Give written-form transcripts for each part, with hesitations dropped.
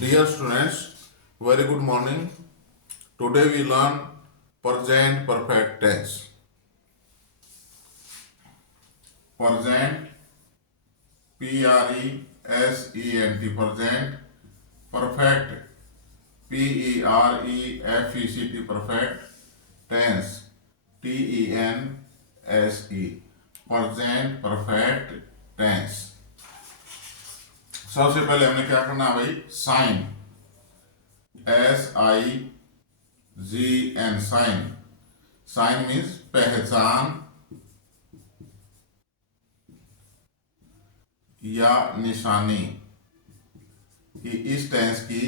Dear students, very good morning. Today we learn present perfect tense. Present, P-R-E-S-E-N-T, present. Perfect, P-E-R-E-F-E-C-T, perfect. Tense, T-E-N-S-E, present perfect tense. सबसे पहले हमने क्या करना है भाई? Sign, S-I-G-N, sign. Sign means पहचान या निशानी कि इस टेंस की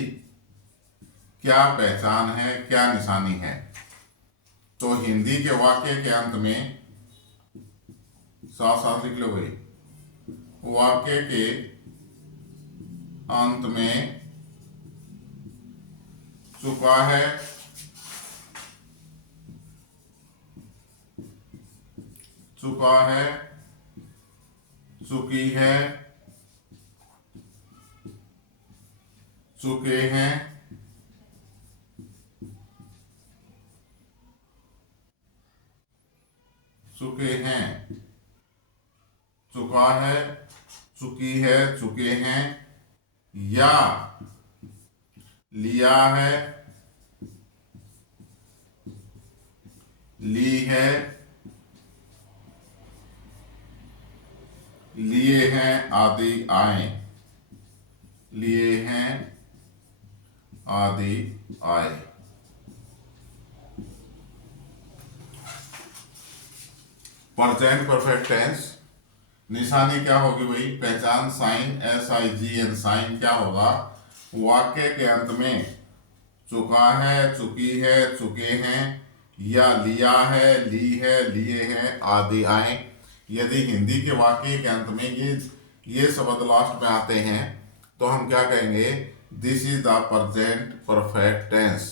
क्या पहचान है, क्या निशानी है. तो हिंदी के वाक्य के अंत में साथ साथ लिख लो भाई. वाक्य के अंत में चुका है, चुका है, चुकी है, चुके हैं, चुके हैं, चुका है, चुकी है, चुके हैं, या लिया है, ली है, लिए हैं आदि आए, लिए हैं आदि आए. प्रेजेंट परफेक्ट टेंस निशानी क्या होगी भाई? पहचान, साइन, S-I-G-N, साइन क्या होगा? वाक्य के अंत में चुका है, चुकी है, चुके हैं, या लिया है, ली है, लिए हैं आदि आए. यदि हिंदी के वाक्य के अंत में ये शब्द लास्ट में आते हैं तो हम क्या कहेंगे? This is the present perfect tense.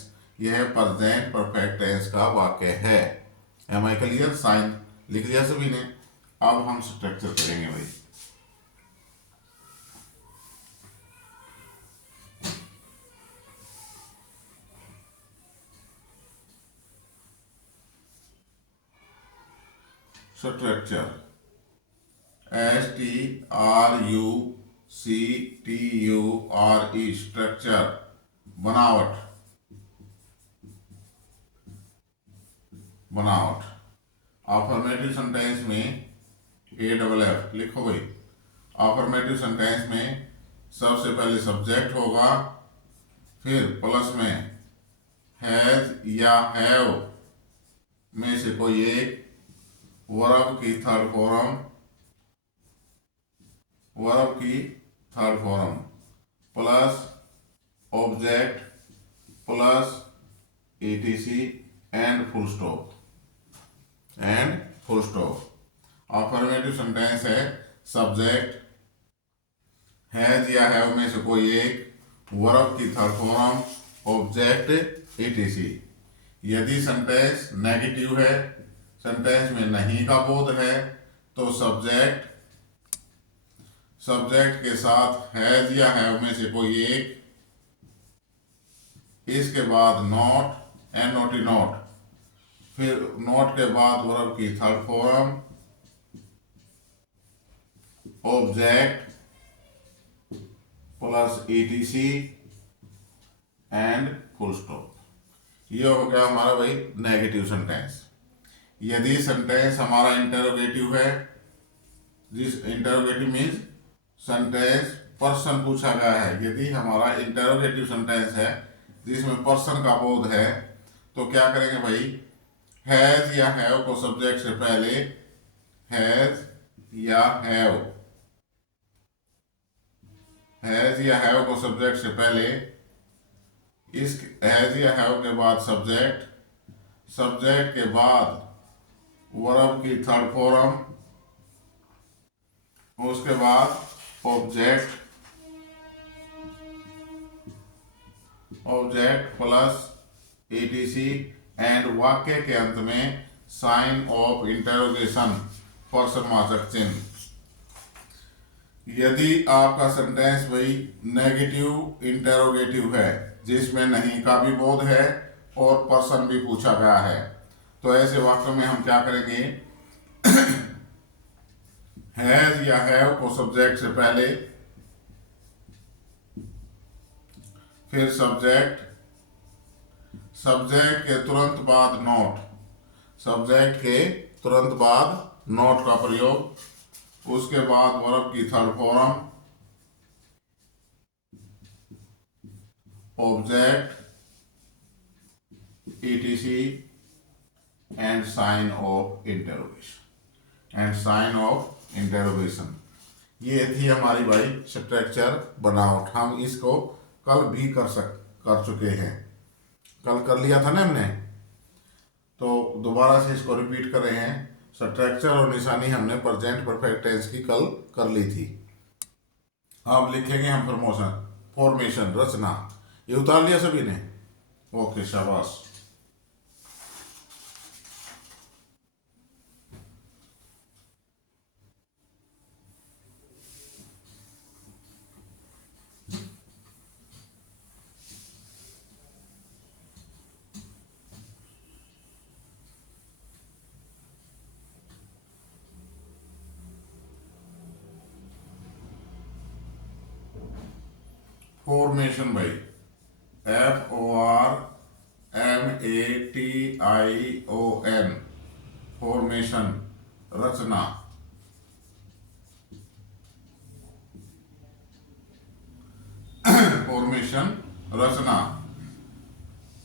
यह प्रेजेंट परफेक्ट टेंस का वाक्य है. M I clear? साइन लिख लिया सभी ने. अब हम स्ट्रक्चर करेंगे भाई. स्ट्रक्चर, STRUCTURE, स्ट्रक्चर, बनावट, बनावट. अफर्मेटिव सेंटेंस में AFF लिखो भाई. अफर्मेटिव सेंटेंस में सबसे पहले सब्जेक्ट होगा, फिर प्लस में हैज या हैव में से कोई एक, वर्ब की थर्ड फॉर्म, वर्ब की third form, plus object, plus ETC and full stop, and full stop. Affirmative sentence है सब्जेक्ट, हैज या हैव में से कोई एक, वर्ब की थर्ड फॉर्म, ऑब्जेक्ट, ETC. यदि सेंटेंस नेगेटिव है, सेंटेंस में नहीं का बोध है, तो सब्जेक्ट, सब्जेक्ट के साथ हैज या हैव में से कोई एक, इसके बाद नॉट एंड नॉटी नॉट, फिर नॉट के बाद वर्ब की third form, object plus ETC and full stop. ये हो गया हमारा भाई नेगेटिव सेंटेंस. यदि सेंटेंस हमारा इंटरोगेटिव है, जिस इंटरोगेटिव मीन्स सेंटेंस पर्सन पूछा गया है, यदि हमारा इंटरोगेटिव सेंटेंस है जिसमें पर्सन का बोध है, तो क्या करेंगे भाई? हैज या हैव को सब्जेक्ट से पहले, हैज या हैव, हैज या हैव को सब्जेक्ट से पहले, इस हैज या हैव के बाद सब्जेक्ट, सब्जेक्ट के बाद वर्ब की थर्ड फॉर्म, उसके बाद object, object plus ETC and वाक्य के अंत में साइन ऑफ इंटरोगेशन, प्रश्नवाचक चिन्ह. यदि आपका सेंटेंस वही नेगेटिव इंटेरोगेटिव है जिसमें नहीं का भी बोध है और पर्सन भी पूछा गया है, तो ऐसे वाक्यों में हम क्या करेंगे, हैज या हैव को सब्जेक्ट से पहले, फिर सब्जेक्ट, सब्जेक्ट के तुरंत बाद नोट, सब्जेक्ट के तुरंत बाद नोट का प्रयोग, उसके बाद वर्ब की third form, object, ETC and sign of interrogation, and sign of interrogation. ये थी हमारी भाई स्ट्रक्चर बनावट। हम इसको कल भी कर चुके हैं, कल कर लिया था ना हमने, तो दोबारा से इसको रिपीट कर रहे हैं। स्ट्रक्चर और निशानी हमने प्रेजेंट परफेक्ट टेंस की कल कर ली थी। अब लिखेंगे हम प्रमोशन, फॉर्मेशन, रचना। ये उतार लिया सभी ने? ओके, शाबाश। फॉर्मेशन भाई, FORMATION, फॉर्मेशन, रचना। फॉर्मेशन, रचना।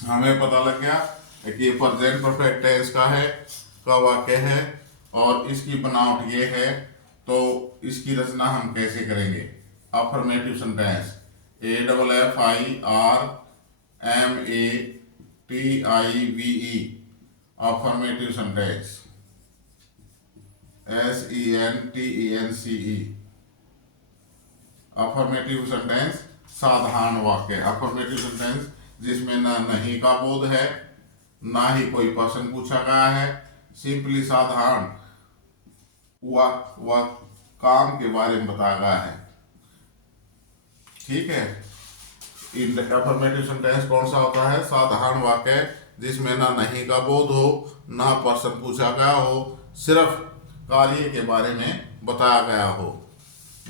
हमें पता लग गया कि ये प्रेजेंट परफेक्ट टेंस का है, का वाक्य है और इसकी बनावट ये है, तो इसकी रचना हम कैसे करेंगे। Affirmative sentence, AFFIRMATIVE, affirmative sentence, SENTENCE, affirmative sentence, साधारण वाक्य। अफर्मेटिव सेंटेंस जिसमें ना नहीं का बोध है, ना ही कोई प्रश्न पूछा गया है, सिंपली साधारण वह काम के बारे में बताया गया है। ठीक है, अफर्मेटिव सेंटेंस कौन सा होता है? साधारण वाक्य जिसमें ना नहीं का बोध हो, ना प्रश्न पूछा गया हो, सिर्फ कार्य के बारे में बताया गया हो।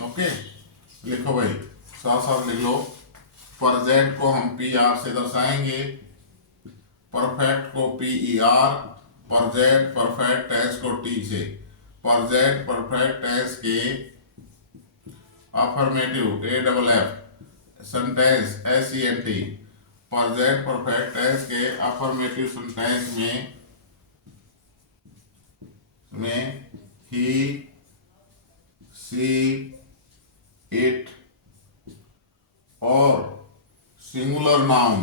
ओके, लिखो भाई, साथ साथ लिख लो। प्रेजेंट को हम PR से दर्शाएंगे, परफेक्ट को PER, प्रेजेंट परफेक्ट टेंस को T से। प्रेजेंट परफेक्ट टेंस के affirmative AFF sentence SENT, present perfect tense के अफर्मेटिव सेंटेंस में ही, सी, इट और singular noun,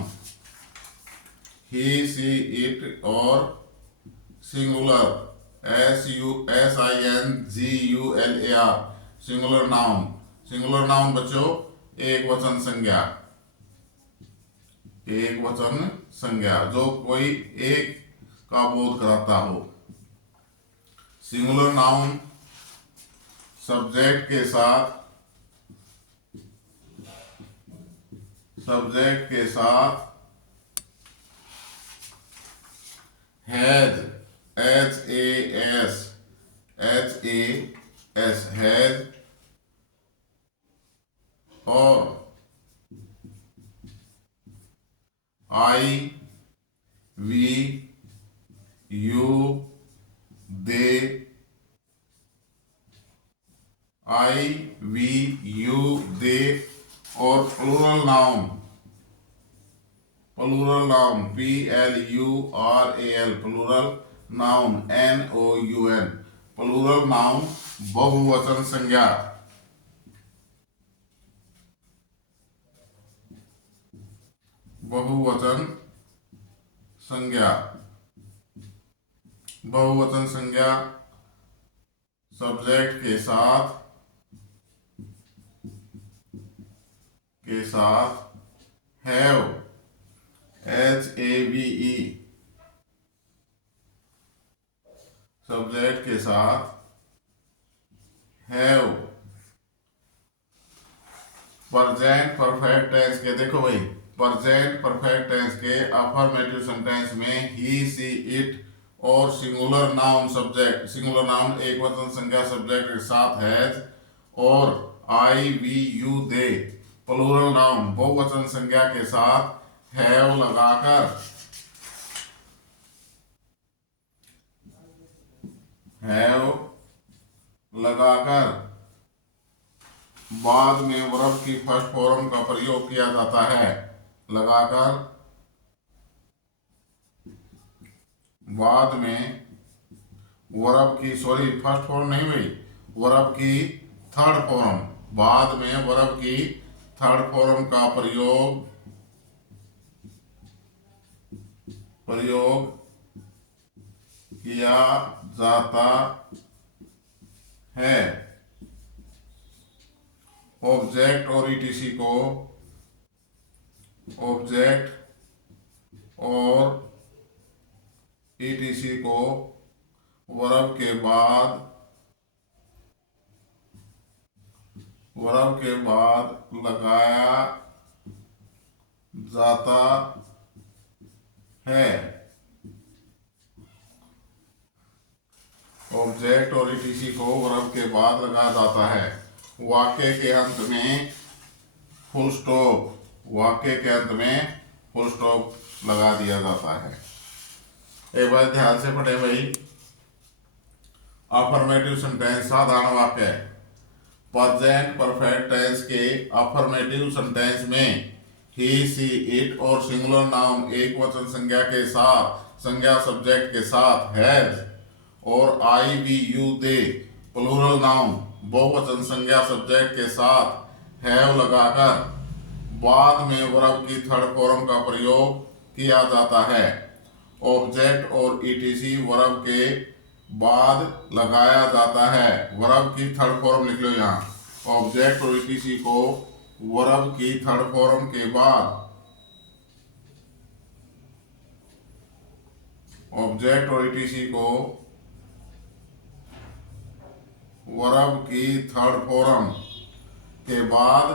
he, she, it और singular SINGULAR, singular noun. Singular noun बच्चों एक वचन संज्ञा, एक वचन संज्ञा जो कोई एक का बोध कराता हो। सिंगुलर नाउन सब्जेक्ट के साथ, सब्जेक्ट के साथ हैज, HAS हैज, और I, we, you, they, I, we, you, they और plural noun, plural noun PLURAL, plural noun NOUN, plural noun बहुवचन संज्ञा। बहुवचन संज्ञा, बहुवचन संज्ञा सब्जेक्ट के साथ, हैव, HAVE, सब्जेक्ट के साथ हैव प्रेजेंट परफेक्ट टेंस के, देखो भाई, प्रेजेंट परफेक्ट टेंस के अफर्मेटिव सेंटेंस में ही सी इट और singular noun subject, singular noun एक वचन संज्ञा सब्जेक्ट के साथ हैज, और I we you they plural noun बहुवचन संज्ञा के साथ हैव लगाकर, हैव लगाकर बाद में वर्ब की फर्स्ट फॉर्म का प्रयोग किया जाता है। लगाकर बाद में वर्ब की, सॉरी फर्स्ट फॉर्म नहीं भाई, वर्ब की थर्ड फॉर्म, बाद में वर्ब की थर्ड फॉर्म का प्रयोग किया जाता है। ऑब्जेक्ट और ईटीसी को, ऑब्जेक्ट और ईटीसी को वर्ब के बाद लगाया जाता है। ऑब्जेक्ट और ईटीसी को वर्ब के बाद लगाया जाता है। वाक्य के अंत में फुल स्टॉप, वाक्य के अंत में फुल स्टॉप लगा दिया जाता है। एक बार ध्यान से पढ़े भाई। अफर्मेटिव सेंटेंस साधारण वाक्य, प्रेजेंट परफेक्ट टेंस के अफर्मेटिव सेंटेंस में ही सी इट और सिंगुलर नाउन एक वचन संज्ञा के साथ, संज्ञा सब्जेक्ट के साथ हैज, और I we you they plural noun बहुवचन संज्ञा सब्जेक्ट के साथ हैव लगाकर बाद में वर्ब की थर्ड फॉर्म का प्रयोग किया जाता है। ऑब्जेक्ट और ईटीसी वर्ब के बाद लगाया जाता है। वर्ब की थर्ड फॉर्म लिख लो यहाँ। ऑब्जेक्ट और ईटीसी को वर्ब की थर्ड फॉर्म के बाद, ऑब्जेक्ट और ईटीसी को वर्ब की थर्ड फॉर्म के बाद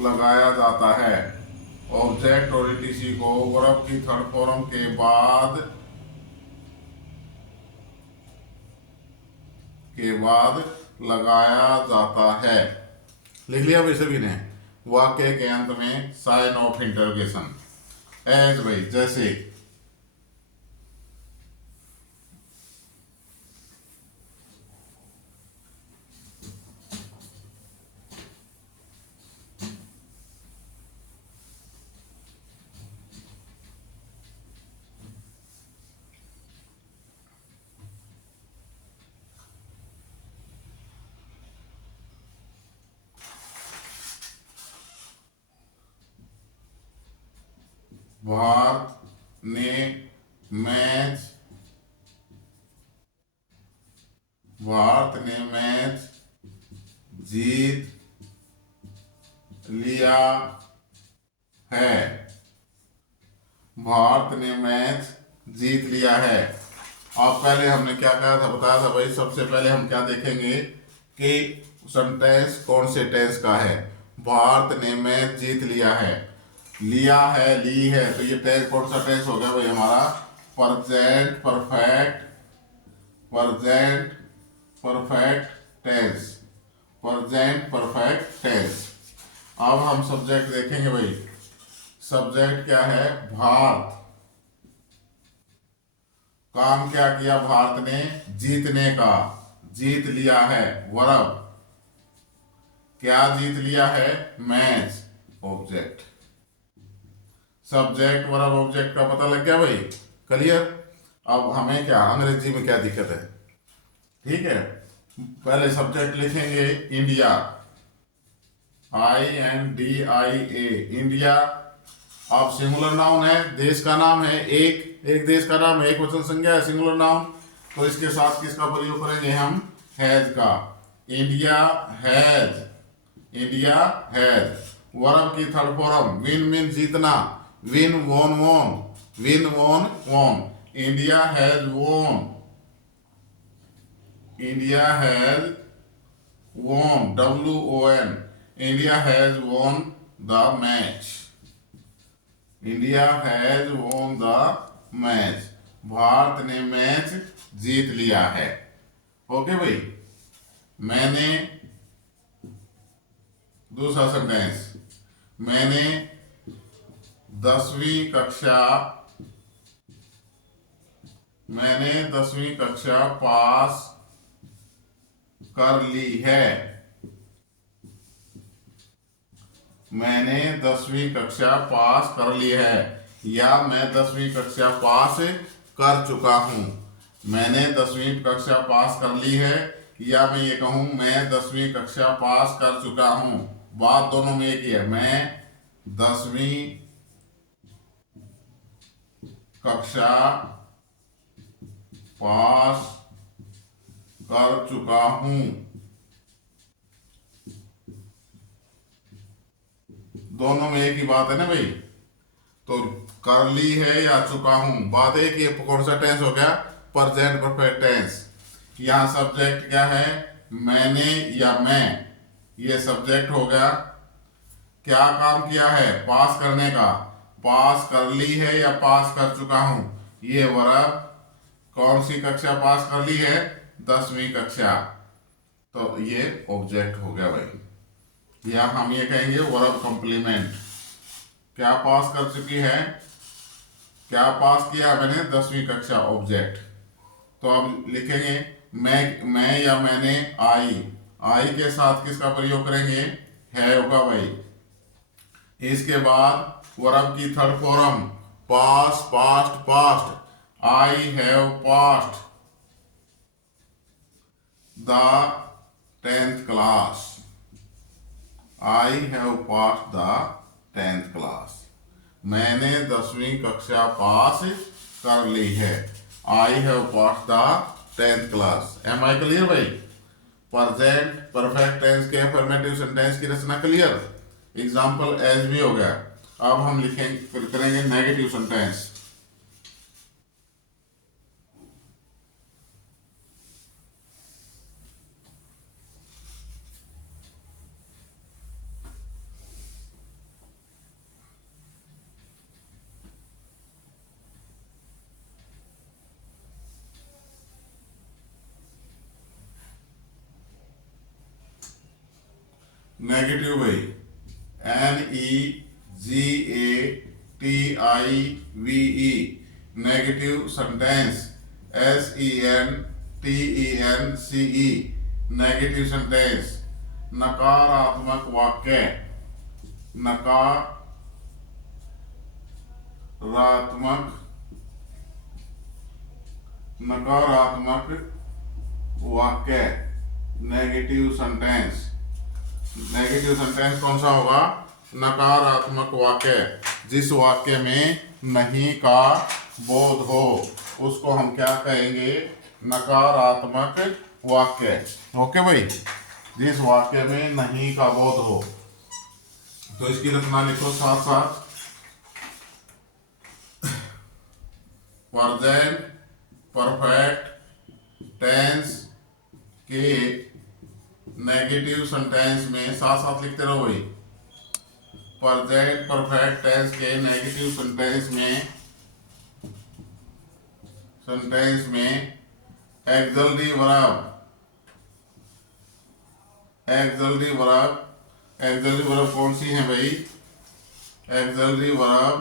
लगाया जाता है। ऑब्जेक्ट और ईटीसी को वर्ब की थर्ड फॉर्म के बाद लगाया जाता है। लिख लिया भाई सभी ने। वाक्य के अंत में साइन ऑफ इंटरोगेशन, एज भाई जैसे, भारत ने मैच जीत लिया है। भारत ने मैच जीत लिया है। अब पहले हमने क्या कहा था, बताया था भाई, सबसे पहले हम क्या देखेंगे कि सेंटेंस कौन से टेंस का है। भारत ने मैच जीत लिया है, लिया है, ली है, तो ये टेंस कौन सा टेंस हो गया भाई हमारा? Present perfect, present perfect tense, present perfect tense. अब हम सब्जेक्ट देखेंगे भाई। सब्जेक्ट क्या है? भारत। काम क्या किया भारत ने? जीतने का, जीत लिया है। वर्ब, क्या जीत लिया है? Match. Object, subject verb object का पता लग गया भाई, क्लियर। अब हमें क्या, अंग्रेजी में क्या दिक्कत है? ठीक है, पहले सब्जेक्ट लिखेंगे इंडिया, INDIA, इंडिया। अब सिंगुलर नाउन है, देश का नाम है, एक देश का नाम है, एक वचन संज्ञा है, सिंगुलर नाउन, तो इसके साथ किसका प्रयोग करेंगे हम? हैज का। India has, India has. Verb की थर्ड फॉर्म, विन मीन जीतना, विन वोन वोन, विन वोन वोन। इंडिया हैज वोन, India has won, WON, India has won the match. India has won the match. Bharat ने मैच जीत लिया है। ओके भाई। मैंने, दूसरा सेंटेंस, मैंने 10वीं कक्षा पास कर ली है। मैंने 10वीं कक्षा पास कर ली है, या मैं 10वीं कक्षा पास कर चुका हूं। मैंने 10वीं कक्षा पास कर ली है, या मैं ये कहूं मैं 10वीं कक्षा पास कर चुका हूं। बात दोनों में एक ही है। मैं 10वीं कक्षा पास कर चुका हूं। दोनों में एक ही बात है ना भाई। तो कर ली है या चुका हूं, बात एक ही। कौन सा टेंस हो गया? Present perfect tense. यहां सब्जेक्ट क्या है? मैंने या मैं, ये सब्जेक्ट हो गया। क्या काम किया है? पास करने का। पास कर ली है या पास कर चुका हूं, ये वर्ब। कौन सी कक्षा पास कर ली है? 10वीं कक्षा। तो ये ऑब्जेक्ट हो गया भाई। या हम ये कहेंगे वर्ब कंप्लीमेंट। क्या पास कर चुकी है? क्या पास किया मैंने? 10वीं कक्षा, ऑब्जेक्ट। तो अब लिखेंगे मैं या मैंने आई के साथ किसका प्रयोग करेंगे? हैव का भाई। इसके बाद वर्ब की third form, pass, passed, passed. I have passed the 10th class. I have passed the 10th class. मैंने 10वीं कक्षा पास कर ली है। I have passed the 10th class. Am I clear भाई? प्रेजेंट परफेक्ट टेंस के affirmative sentence की रचना क्लियर। एग्जाम्पल एज भी हो गया। अब हम लिखेंगे, करेंगे नेगेटिव सेंटेंस। नेगेटिव भाई, NEGATIVE, negative sentence. SENTENCE, negative sentence. नकारात्मक वाक्य। नकारात्मक वाक्य, नेगेटिव सेंटेंस। नेगेटिव सेंटेंस कौन सा होगा? नकारात्मक वाक्य। जिस वाक्य में नहीं का बोध हो, उसको हम क्या कहेंगे? नकारात्मक वाक्य। ओके भाई। जिस वाक्य में नहीं का बोध हो। तो इसकी रचना लिखो साथ साथ। प्रेजेंट परफेक्ट टेंस के नेगेटिव सेंटेंस में साथ साथ लिखते रहो भाई। प्रेजेंट परफेक्ट टेंस के नेगेटिव सेंटेंस में एक्सिलरी वर्ब कौन सी है भाई? एक्सिलरी वर्ब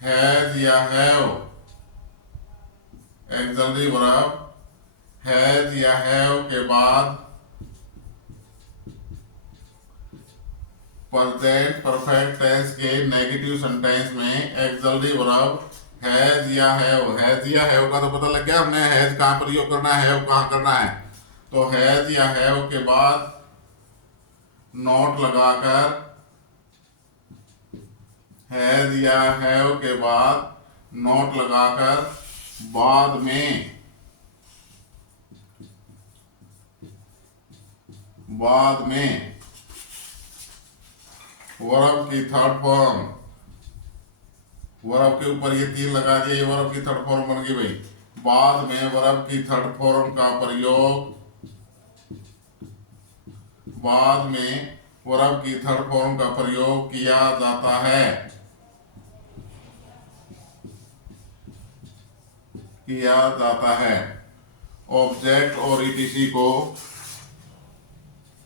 हैज या हैव। एक्सिलरी वर्ब हैज या हैव के बाद प्रेजेंट परफेक्ट टेंस के नेगेटिव सेंटेंस में एक्सिलरी वर्ब हैज या हैव। हैज या हैव का तो पता लग गया हमने, हैज कहाँ प्रयोग करना है, हैव कहाँ करना है। तो हैज या हैव के बाद नोट लगाकर, हैज या हैव के बाद नोट लगाकर बाद में वर्ब की थर्ड फॉर्म, वर्ब के ऊपर ये तीन लगा दिया, ये वर्ब की थर्ड फॉर्म बन गई भाई। बाद में वर्ब की थर्ड फॉर्म का प्रयोग बाद में वर्ब की थर्ड फॉर्म का प्रयोग किया जाता है। किया जाता है। ऑब्जेक्ट और ईटीसी को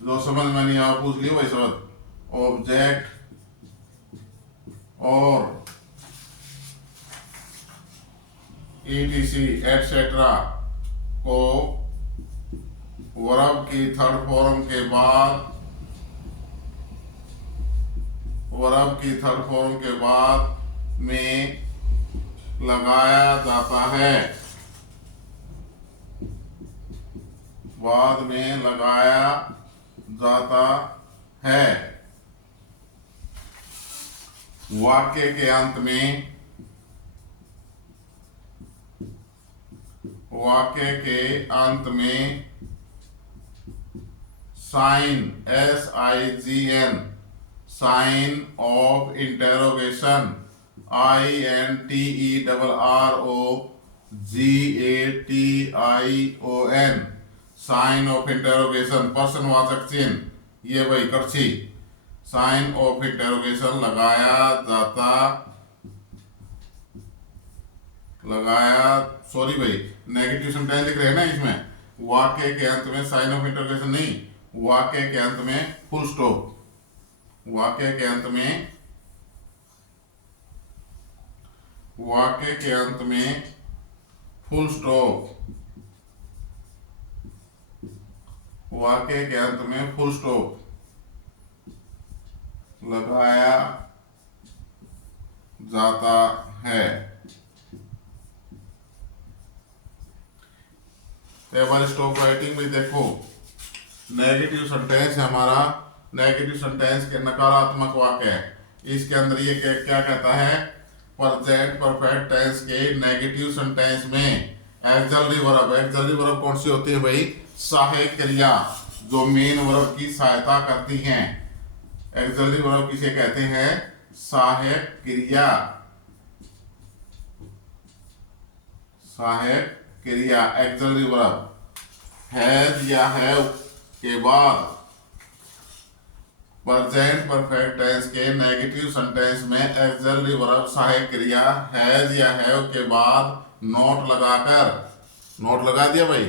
जो समझ में नहीं आया पूछ लियो भाई समझ। ऑब्जेक्ट और ईटीसी एटसेट्रा को वर्ब की थर्ड फॉर्म के बाद में लगाया जाता है। बाद में लगाया जाता है। वाक्य के अंत में sign SIGN sign of interrogation INTERROGATION sign of interrogation प्रश्नवाचक चिन्ह ये भाई करछी साइन ऑफ इंटेरोगेशन सॉरी भाई नेगेटिव सेंटेंस लिख रहे हैं ना इसमें। वाक्य के अंत में साइन ऑफ इंटेरोगेशन नहीं, वाक्य के अंत में फुल स्टॉप। वाक्य के अंत में फुल स्टॉप। वाक्य के अंत में फुल स्टॉप लगाया जाता है। हमारे स्टॉप राइटिंग में देखो नेगेटिव सेंटेंस है हमारा। नेगेटिव सेंटेंस के नकारात्मक वाक्य है। इसके अंदर ये क्या कहता है, प्रेजेंट परफेक्ट टेंस के नेगेटिव सेंटेंस में एक्सिलरी वर्ब कौन सी होती है भाई, सहायक क्रिया जो मेन वर्ब की सहायता करती हैं। एक्सिलरी वर्ब किसे कहते हैं, सहायक क्रिया। सहायक क्रिया एक्सिलरी वर्ब हैज या हैव के बाद प्रेजेंट परफेक्ट टेंस के नेगेटिव सेंटेंस में एक्सिलरी वर्ब सहायक क्रिया हैज या हैव के बाद नोट लगा दिया भाई,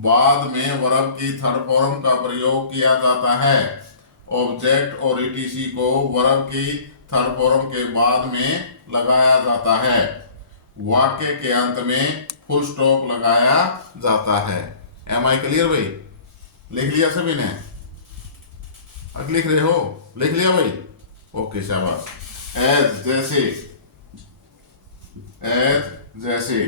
बाद में वर्ब की थर्ड फॉर्म का प्रयोग किया जाता है। ऑब्जेक्ट और ईटीसी को वर्ब की थर्ड फॉर्म के बाद में लगाया जाता है। वाक्य के अंत में फुल स्टॉप लगाया जाता है। एम आई क्लियर भाई? लिख लिया सभी ने? अब लिख रहे हो? लिख लिया भाई? ओके शाबाश। एज जैसे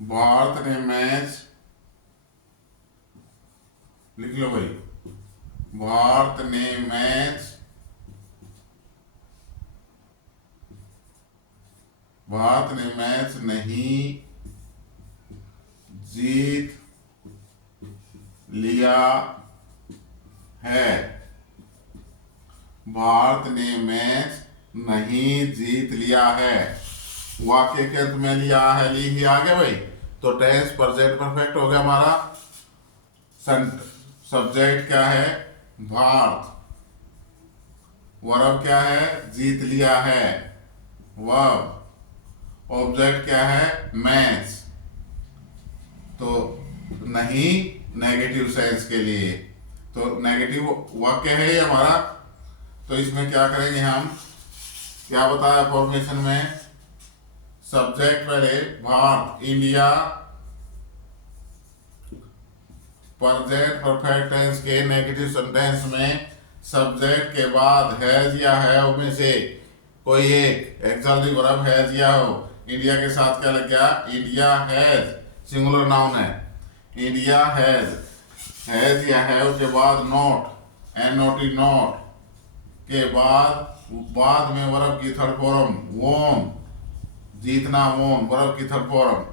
भारत ने मैच, लिख लो भाई, भारत ने मैच नहीं जीत लिया है। भारत ने मैच नहीं जीत लिया है। वाक्य के अंत में लिया है, ली ही आ गया भाई, तो टेंस प्रेजेंट परफेक्ट हो गया हमारा। सब्जेक्ट क्या है, भारत। वर्ब क्या है, जीत लिया है, वर्ब। ऑब्जेक्ट क्या है, मैच। तो नहीं नेगेटिव सेंस के लिए, तो नेगेटिव वाक्य है ये हमारा। तो इसमें क्या करेंगे हम, क्या बताया फॉर्मेशन में, सब्जेक्ट पहले भारत, इंडिया, प्रेजेंट परफेक्ट टेंस के नेगेटिव सेंटेंस में सब्जेक्ट के बाद हैज या हैव में से कोई एक एक्सिलरी वर्ब हैज या हो। इंडिया के साथ क्या लग गया, इंडिया हैज, सिंगुलर नाउन है, इंडिया हैज या हैव के बाद नॉट, NOT नॉट के बाद में वर्ब की थर्ड फॉर्म वोन, जीतना वोन, वर्ब की थर्ड फॉर्म।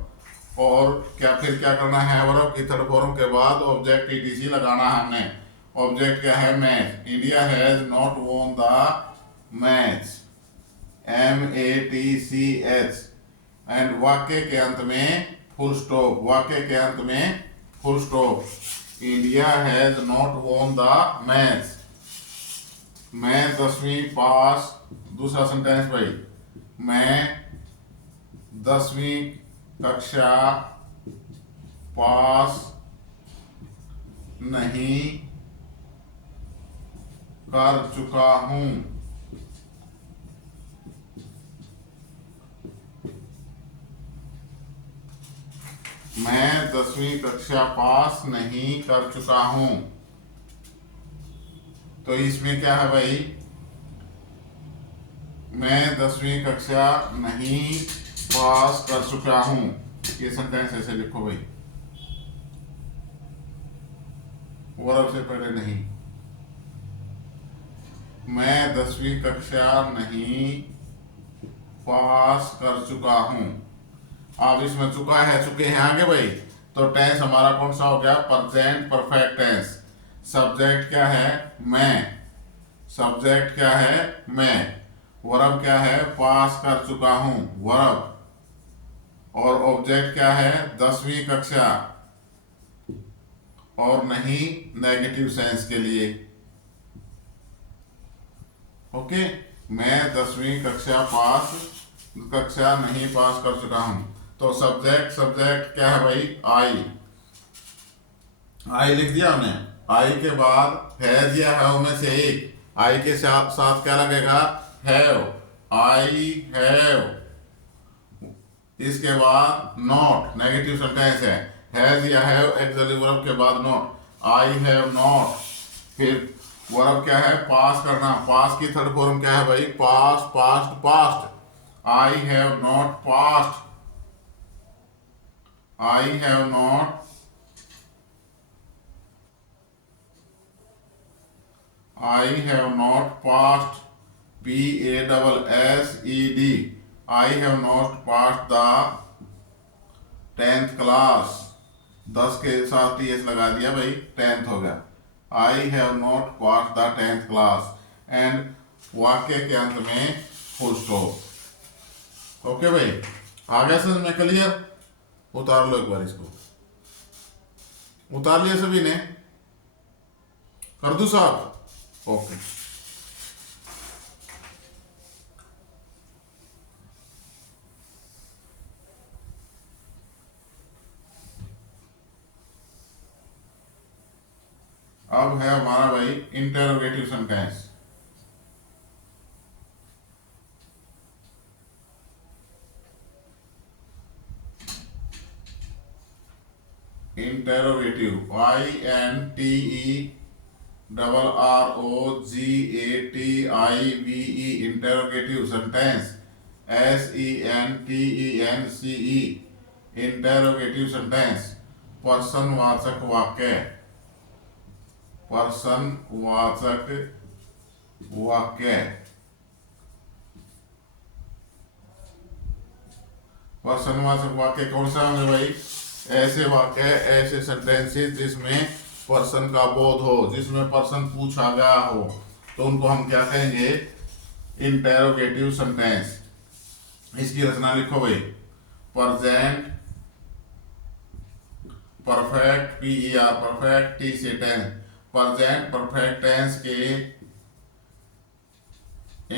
और क्या फिर क्या करना है, वर्ब की थर्ड फॉर्म के बाद ऑब्जेक्ट ईटीसी लगाना है हमने। ऑब्जेक्ट क्या है, match. India has not won the match, MATCH। And वाक्य के अंत में फुल स्टॉप, वाक्य के अंत में full stop. India has not won the match. मैं 10वीं पास, दूसरा सेंटेंस भाई, मैं 10वीं कक्षा पास नहीं कर चुका हूं। मैं 10वीं कक्षा पास नहीं कर चुका हूं। तो इसमें क्या है भाई, मैं 10वीं कक्षा नहीं पास कर चुका हूं। ये सेंटेंस ऐसे लिखो भाई, वर्ब से पहले नहीं। मैं 10वीं कक्षा नहीं पास कर चुका हूं। अब इसमें चुका है, चुके हैं आगे भाई, तो टेंस हमारा कौन सा हो गया, प्रेजेंट परफेक्ट टेंस। सब्जेक्ट क्या है, मैं। सब्जेक्ट क्या है, मैं। वर्ब क्या है, पास कर चुका हूं, वर्ब। और ऑब्जेक्ट क्या है, 10वीं कक्षा। और नहीं नेगेटिव सेंस के लिए। ओके, मैं 10वीं कक्षा नहीं पास कर चुका हूं। तो सब्जेक्ट क्या है भाई, आई लिख दिया हमने। आई के बाद हैज या हैव में से एक, आई के साथ साथ क्या लगेगा, हैव, आई हैव। इसके बाद नॉट, नेगेटिव सेंटेंस है, हैज या हैव एक्सिलरी वर्ब के बाद नॉट, आई हैव नॉट। फिर वर्ब क्या है, पास करना, पास की थर्ड फॉर्म क्या है भाई, past, passed, passed. I have not past, I have not, I have not past, PASSED, I have not past the 10th class. 10 के साथ TS लगा दिया भाई, 10th हो गया। I have not pass the 10th class. And वाक्य के अंत में फुल स्टॉप। ओके भाई, आ गया समझ में, क्लियर। उतार लो एक बार इसको, उतार लिया सभी ने, कर दूं साहब। ओके, अब है हमारा भाई interrogative sentence. Interrogative, INTERROGATIVE, interrogative sentence, SENTENCE, interrogative sentence. पर्सनवाचक वाक्य, पर्सनवाचक वाक्य। पर्सनवाचक वाक्य कौन सा होंगे भाई, ऐसे वाक्य, ऐसे सेंटेंसेस जिसमें पर्सन का बोध हो, जिसमें पर्सन पूछा गया हो, तो उनको हम क्या कहेंगे, इंटेरोगेटिव सेंटेंस। इसकी रचना लिखो भाई, present perfect, PER perfect, T से टेंस, प्रेजेंट परफेक्ट टेंस के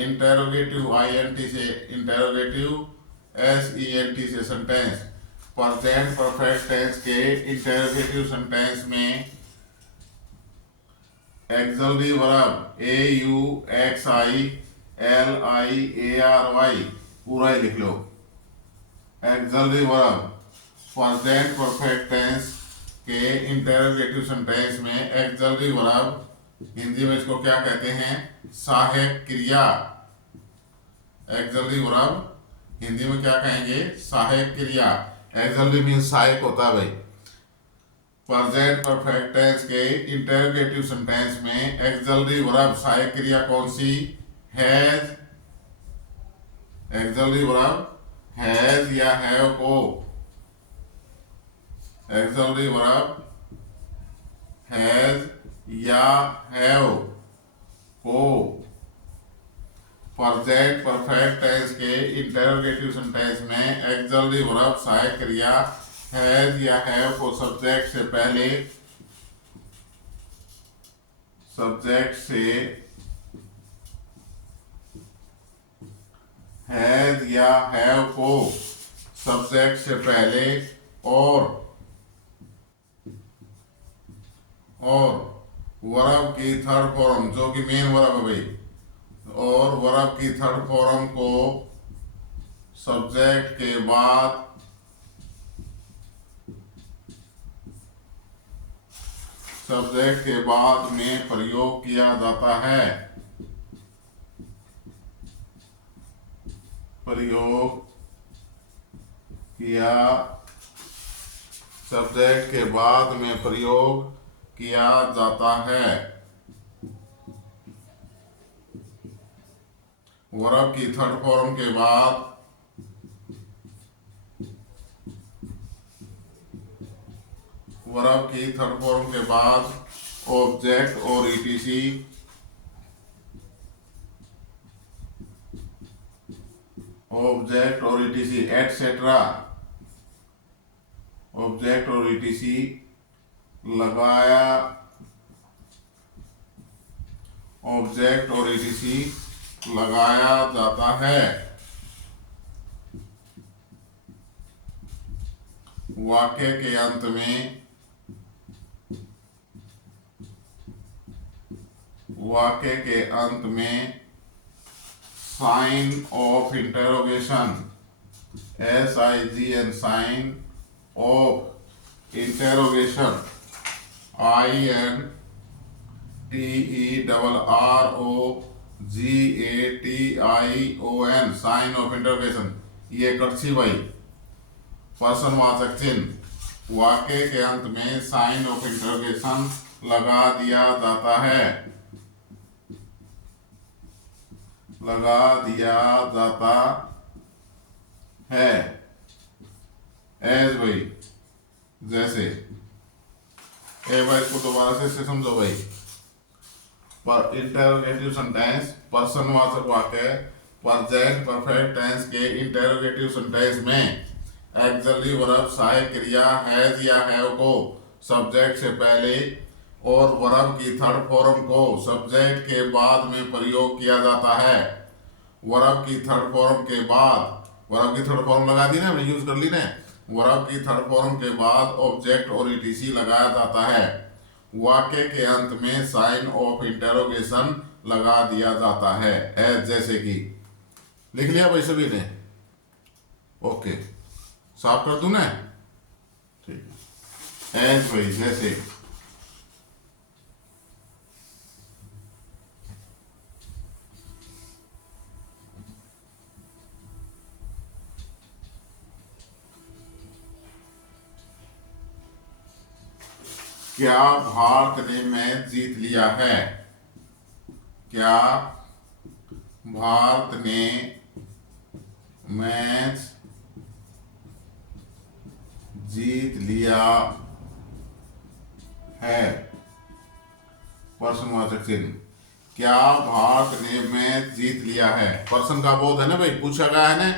इंटेरोगेटिव, INT से इंटेरोगेटिव, SENT से सेंटेंस। प्रेजेंट परफेक्ट टेंस के इंटेरोगेटिव सेंटेंस में एक्सिलरी वर्ब AUXILIARY पूरा ही लिख लो, auxiliary verb. Present perfect tense के इंटेरोगेटिव सेंटेंस में एक्सिलरी वर्ब, हिंदी में इसको क्या कहते हैं, सहायक क्रिया। एक्सिलरी वर्ब हिंदी में क्या कहेंगे, सहायक क्रिया। एक्सिलरी मीन सहायक होता है भाई। प्रेजेंट परफेक्ट टेंस के इंटेरोगेटिव सेंटेंस में एक्सिलरी वर्ब, सहायक क्रिया कौन सी, हैज। एक्सिलरी वर्ब हैज या हैव को एक्सिलरी वर्ब हैज या हैव को प्रेजेंट परफेक्ट टेंस के इंटरोगेटिव सेंटेंस में एक्सिलरी वर्ब सहायक क्रिया हैज या हैव को सब्जेक्ट से पहले हैज या हैव को सब्जेक्ट से पहले और वर्ब की थर्ड फॉर्म जो कि मेन वर्ब है भाई, और वर्ब की थर्ड फॉर्म को सब्जेक्ट के बाद में प्रयोग किया जाता है। सब्जेक्ट के बाद में प्रयोग किया जाता है। वर्ब की थर्ड फॉर्म के बाद ऑब्जेक्ट और ईटीसी एटसेट्रा ऑब्जेक्ट और ईटीसी लगाया जाता है। वाक्य के अंत में sign of interrogation SIGN sign of interrogation INTERROGATION sign of interrogation, ये कड़छी भाई प्रश्नवाचक चिन्ह वाक्य के अंत में साइन ऑफ इंटरोगेशन लगा दिया जाता है। एज भाई जैसे भाई को दोबारा से समझो भाई। पर इंटरोगेटिव सेंटेंस प्रश्नवाचक वाक्य प्रेजेंट परफेक्ट टेंस के इंटरोगेटिव सेंटेंस में एक्सिलरी वर्ब सहायक क्रिया हैज या हैव को सब्जेक्ट से पहले और वर्ब की थर्ड फॉर्म को सब्जेक्ट के बाद में प्रयोग किया जाता है। वर्ब की थर्ड फॉर्म लगा दी ना, हमने यूज कर ली ना। वर्ब की थर्ड फॉर्म के बाद ऑब्जेक्ट और ईटीसी लगाया जाता है। वाक्य के अंत में साइन ऑफ इंटरोगेशन लगा दिया जाता है। एज जैसे कि लिख लिया भाई सभी ने? ओके, साफ कर दूं ना? ठीक है। एज भाई जैसे क्या भारत ने मैच जीत लिया है? क्या भारत ने मैच जीत लिया है? प्रश्नवाचक चिन्ह। क्या भारत ने मैच जीत लिया है? प्रश्न का बोध है ना भाई, पूछा गया है ना।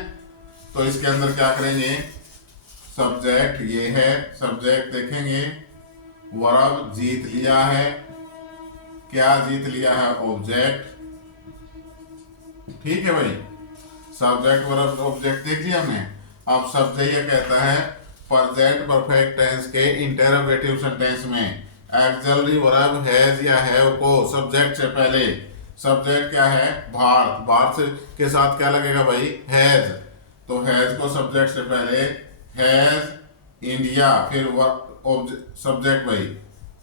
तो इसके अंदर क्या करेंगे? सब्जेक्ट ये है, सब्जेक्ट देखेंगे। वर्ब जीत लिया है, क्या जीत लिया है? ऑब्जेक्ट। ठीक है भाई, सब्जेक्ट वर्ब ऑब्जेक्ट देख लिया हमने। अब सब्जेक्ट ये कहता है प्रेजेंट परफेक्ट टेंस के इंटरोगेटिव सेंटेंस में एक्सिलरी वर्ब हैज या हैव को सब्जेक्ट से पहले, सब्जेक्ट क्या है? भारत। भारत से के साथ क्या लगेगा भाई? हैज। तो हैज को सब्जेक्ट से पहले हैज इंडिया, फिर सब्जेक्ट भाई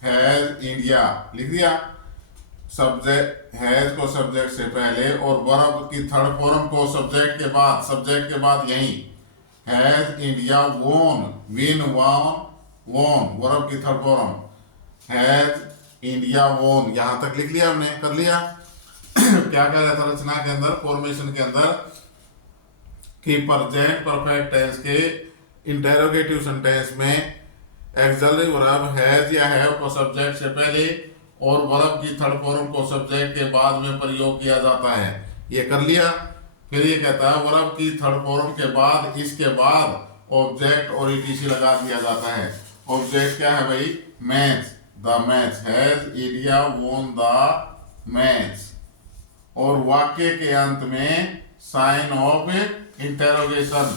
हैज इंडिया लिख दिया। सब्जेक्ट हैज को सब्जेक्ट से पहले और वर्ब की थर्ड फॉर्म को सब्जेक्ट के बाद यही हैज इंडिया वोन, विन वोन वर्ब की थर्ड फॉर्म हैज इंडिया वोन। यहां तक लिख लिया हमने, कर लिया। क्या कह रहा था रचना के अंदर, फॉर्मेशन के अंदर कि प्रेजेंट परफेक्ट टेंस के इंटेरोगेटिव सेंटेंस में एक्सिलरी वर्ब हैज या हैव को सब्जेक्ट से पहले और वर्ब की थर्ड फॉर्म को सब्जेक्ट के बाद में प्रयोग किया जाता है। ये कर लिया। फिर ये कहता है वर्ब की थर्ड फॉर्म के बाद इसके बाद ऑब्जेक्ट और ईटीसी लगा दिया जाता है। ऑब्जेक्ट क्या है भाई? Match. The match has India वोन द मैच। और वाक्य के अंत में साइन ऑफ इंटेरोगेशन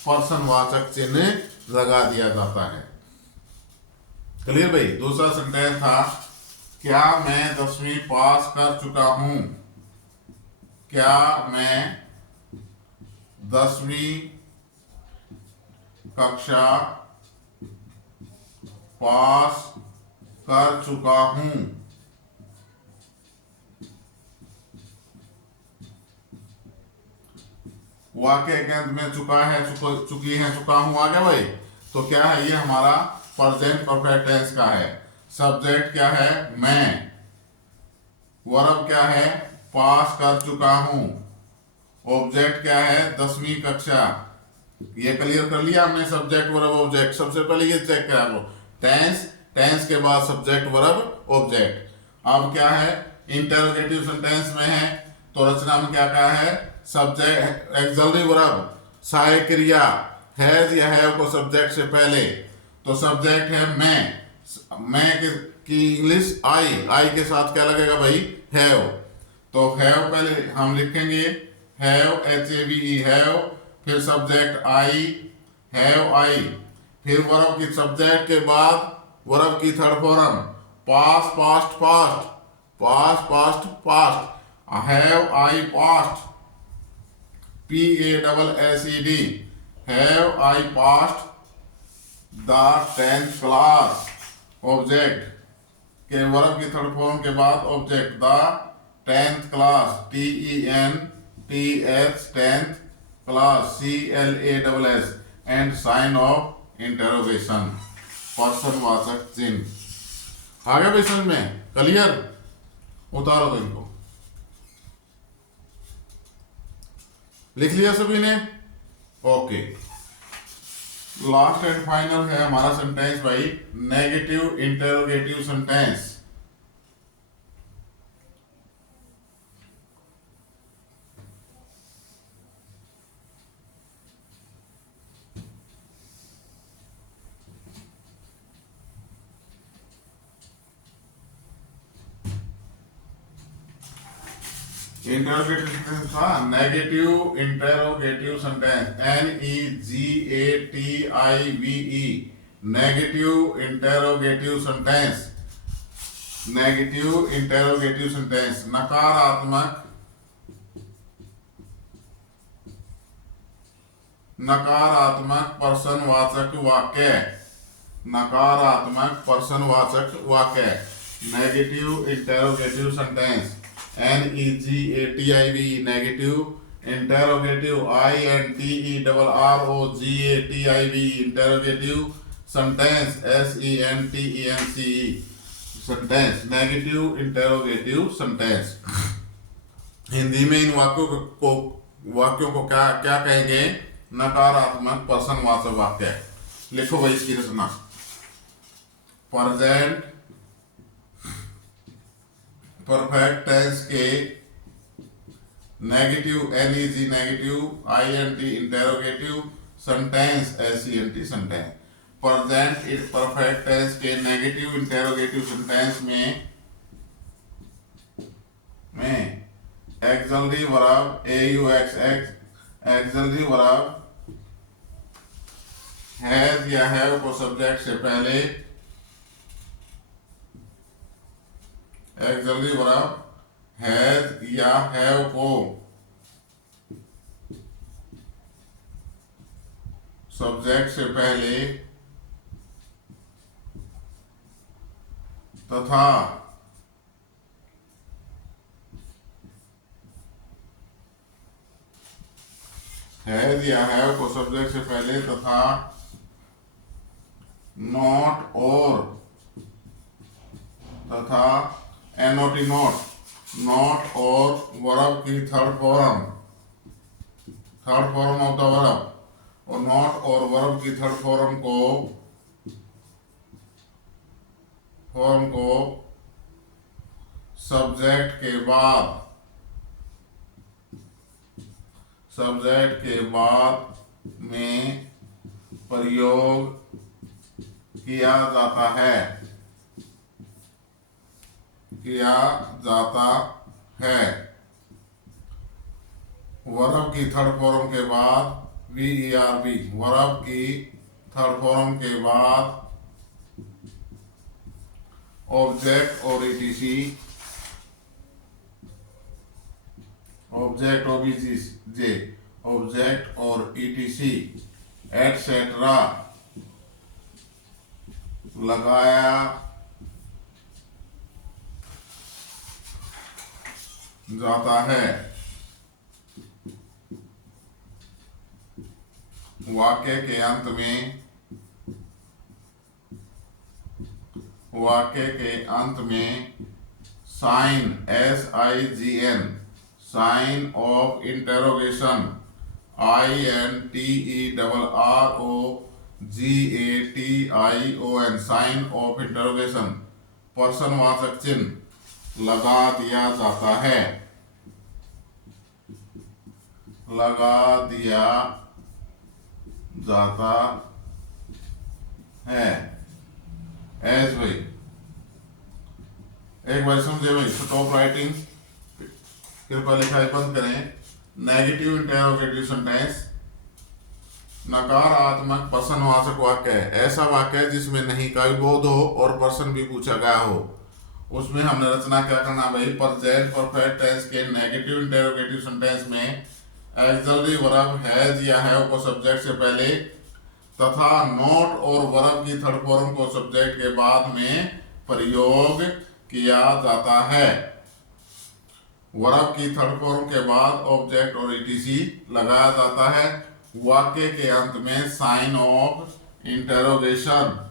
प्रश्नवाचक चिन्ह लगा दिया जाता है। क्लियर भाई? दूसरा सेंटेंस था, क्या मैं 10वीं पास कर चुका हूं? क्या मैं 10वीं कक्षा पास कर चुका हूं? वाक्य के अंत में चुका है, चुकी है, चुका हूं आ गया भाई। तो क्या है? ये हमारा प्रेजेंट परफेक्ट टेंस का है। सब्जेक्ट क्या है? मैं। वर्ब क्या है? पास कर चुका हूं। ऑब्जेक्ट क्या है? 10वीं कक्षा। ये क्लियर कर लिया हमने, सब्जेक्ट वर्ब ऑब्जेक्ट। सबसे पहले ये चेक करा लो, टेंस, टेंस के बाद सब्जेक्ट वर्ब ऑब्जेक्ट। अब क्या है? इंटरोगेटिव सेंटेंस में है तो रचना में क्या कहा है? सब्जेक्ट एक्सिलरी वर्ब सहायक क्रिया हैज या हैव को सब्जेक्ट से पहले। तो सब्जेक्ट है मैं की इंग्लिश आई के साथ क्या लगेगा भाई? हैव। तो हैव पहले हम लिखेंगे हैव, HAVE हैव, फिर सब्जेक्ट आई, हैव आई, फिर वर्ब की सब्जेक्ट के बाद वर्ब की third form passed passed passed, passed passed passed, have I passed, PASSED, have I passed the 10th class. Object के वर्ब की थर्ड फॉर्म के बाद object the 10th class, TENTH 10th class, CLASS, and sign of interrogation प्रश्नवाचक चिन्ह। आ गया भाई समझ में? क्लियर? उतारो तो इनको। लिख लिया सभी ने? ओके। लास्ट एंड फाइनल है हमारा सेंटेंस भाई, negative interrogative sentence. Interrogative sentence था negative interrogative sentence, NEGATIVE, negative interrogative sentence. Negative interrogative sentence नकारात्मक, नकारात्मक प्रश्नवाचक वाक्य, नकारात्मक प्रश्नवाचक वाक्य। Negative interrogative sentence, NEGATIVE, negative interrogative, INTERROGATIVE, interrogative sentence, SENTENCE, sentence, negative interrogative sentence. Hindi में इन वाक्यों को क्या क्या कहेंगे? नकारात्मक प्रश्नवाचक वाक्य। लिखो भाई इसकी रचना। प्रेजेंट परफेक्ट टेंस के negative, NEG negative, INT interrogative, sentence, SENT sentence. Present perfect tense के नेगेटिव इंटेरोगेटिव सेंटेंस में auxiliary verb AUXX, auxiliary verb has या हैव को सब्जेक्ट से पहले, एक्सिलरी वर्ब हैज या हैव को सब्जेक्ट से पहले तथा हैज या हैव को सब्जेक्ट से पहले तथा नॉट और तथा NOT नॉट, नॉट और वर्ब की third form third form of the verb, और नॉट और वर्ब की थर्ड फॉर्म को सब्जेक्ट के बाद में प्रयोग किया जाता है। वर्ब की थर्ड फॉर्म के बाद VERB, वर्ब की थर्ड फॉर्म के बाद ऑब्जेक्ट और ETC, ऑब्जेक्ट और ETC एटसेट्रा लगाया जाता है। वाक्य के अंत में sign SIGN, sign of interrogation INTERROGATION, sign of interrogation प्रश्नवाचक चिन्ह लगा दिया जाता है। एज भाई एक बार समझे भाई, स्टॉप राइटिंग, कृपया लिखाई बंद करें। नेगेटिव इंटेरोगेटिव सेंटेंस नकारात्मक प्रश्नवाचक वाक्य है। ऐसा वाक्य है जिसमें नहीं का भी बोध हो और प्रश्न भी पूछा गया हो। उसमें हमने रचना क्या करना भाई, प्रेजेंट परफेक्ट टेंस के नेगेटिव इंटेरोगेटिव सेंटेंस में ऑक्सिलरी वर्ब हैज या हैव को सब्जेक्ट से पहले तथा नॉट और वर्ब की थर्ड फॉर्म को सब्जेक्ट के बाद में प्रयोग किया जाता है। वर्ब की थर्ड फॉर्म के बाद ऑब्जेक्ट और ETC लगाया जाता है। वाक्य के अंत में साइन ऑफ इंटेरोगेशन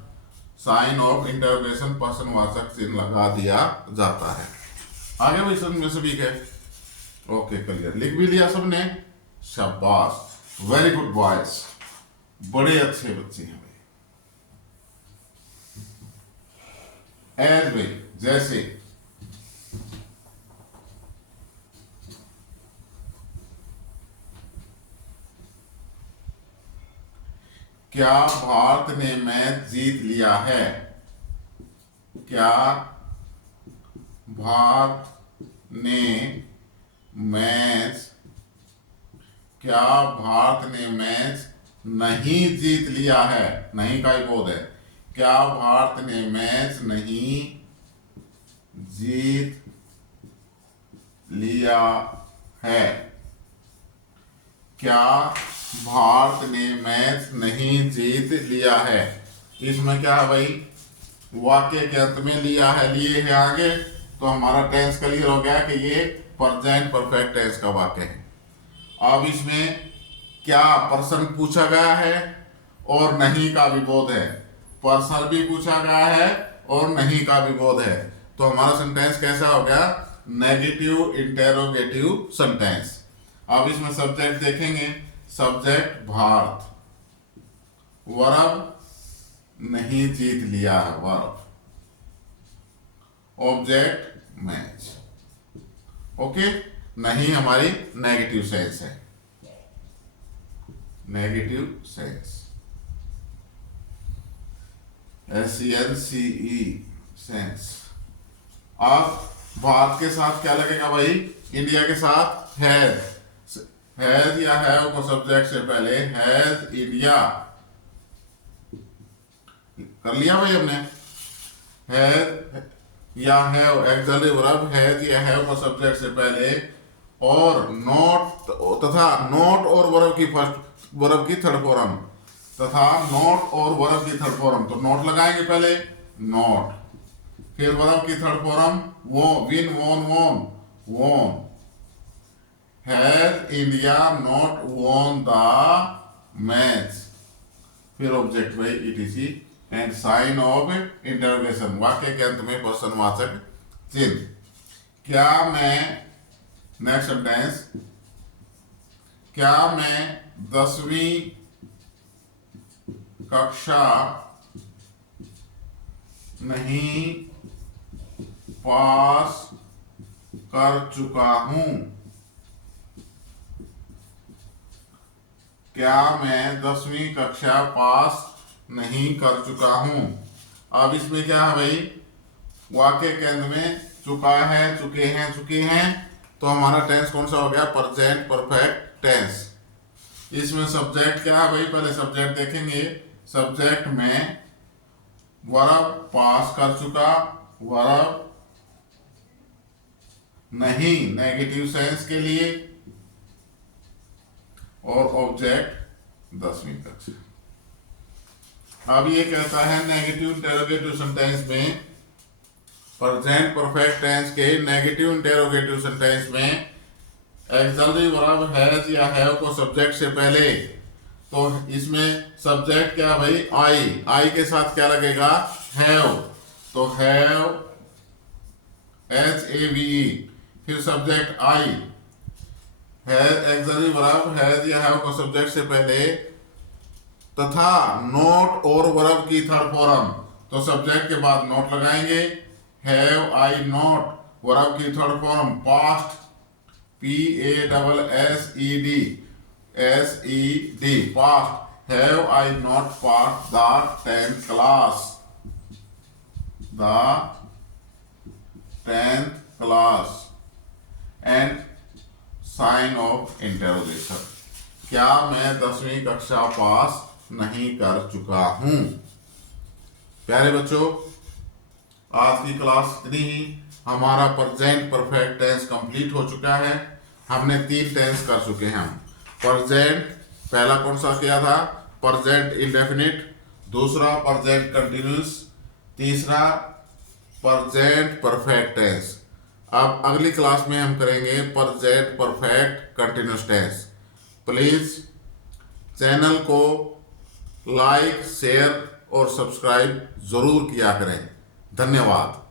प्रश्नवाचक चिन्ह लगा दिया जाता है। आगे भाई समझ में सभी के ओके क्लियर, लिख भी लिया सबने, शाबाश, वेरी गुड बॉयज, बड़े अच्छे बच्चे हैं भाई। एज भाई जैसे क्या भारत ने मैच जीत लिया है, क्या भारत ने मैच नहीं जीत लिया है, नहीं का ही बोध है। क्या भारत ने मैच नहीं जीत लिया है, क्या भारत ने मैच नहीं जीत लिया है। इसमें क्या है भाई, वाक्य के अंत में लिया है, लिए है आगे, तो हमारा टेंस क्लियर हो गया कि ये प्रेजेंट परफेक्ट टेंस का वाक्य है। अब इसमें क्या प्रश्न पूछा गया है और नहीं का भी बोध है, प्रश्न भी पूछा गया है और नहीं का भी बोध है, तो हमारा सेंटेंस कैसा हो गया, नेगेटिव इंटेरोगेटिव सेंटेंस। अब इसमें सब्जेक्ट देखेंगे, सब्जेक्ट भारत, वर्ब नहीं जीत लिया है, वर्ब, ऑब्जेक्ट मैच, ओके। नहीं हमारी नेगेटिव सेंस है, नेगेटिव सेंस, SENCE सेंस। अब भारत के साथ क्या लगेगा भाई, इंडिया के साथ हैज या हैव को सब्जेक्ट से पहले हैज इंडिया कर लिया भाई हमने, हैज या हैव ऑक्सिलरी वर्ब हैज या हैव को सब्जेक्ट से पहले और नॉट तथा नॉट और वर्ब की थर्ड फॉर्म तथा नॉट और वर्ब की थर्ड फॉर्म, तो नॉट लगाएंगे पहले, नॉट, फिर वर्ब की थर्ड फॉर्म वो win won, has India not won the match, फिर ऑब्जेक्ट भाई ETC and sign of interrogation, वाक्य के अंत में प्रश्नवाचक चिन्ह। क्या मैं, नेक्स्ट सेंटेंस, क्या मैं 10वीं कक्षा नहीं पास कर चुका हूं? क्या मैं 10वीं कक्षा पास नहीं कर चुका हूं? अब इसमें क्या है भाई, वाक्य के अंत में चुका है, चुके हैं, चुके हैं, तो हमारा टेंस कौन सा हो गया? Present perfect tense. इसमें सब्जेक्ट क्या है भाई? पहले सब्जेक्ट देखेंगे। सब्जेक्ट में वर्ब पास कर चुका, वर्ब नहीं नेगेटिव सेंस के लिए, और ऑब्जेक्ट 10वीं कक्षा। अब ये कहता है नेगेटिव इंटेरोगेटिव सेंटेंस में, प्रेजेंट परफेक्ट टेंस के नेगेटिव इंटेरोगेटिव सेंटेंस में ऑक्सिलरी वर्ब हैज या हैव को सब्जेक्ट से पहले, तो इसमें सब्जेक्ट क्या भाई? आई के साथ क्या लगेगा? हैव, तो हैव HAVE, फिर subject I, auxiliary verb has या हैव को सब्जेक्ट से पहले, तथा नोट और वर्ब की थर्ड फॉर्म, तो सब्जेक्ट के बाद नोट लगाएंगे। हैव आई नोट, वर्ब की third form passed, PASSED, passed. Have I not pass the 10th class, the 10th class, and sign of interrogation. क्या मैं 10वीं कक्षा पास नहीं कर चुका हूं? प्यारे बच्चों, आज की क्लास इतनी ही। हमारा प्रेजेंट परफेक्ट टेंस कंप्लीट हो चुका है। हमने 3 टेंस कर चुके हैं हम। प्रेजेंट पहला कौन सा किया था? प्रेजेंट इंडेफिनिट, दूसरा प्रेजेंट कंटिन्यूस, तीसरा प्रेजेंट परफेक्ट टेंस। अब अगली क्लास में हम करेंगे present perfect continuous tense. Please channel को लाइक, शेयर और सब्सक्राइब जरूर किया करें। धन्यवाद।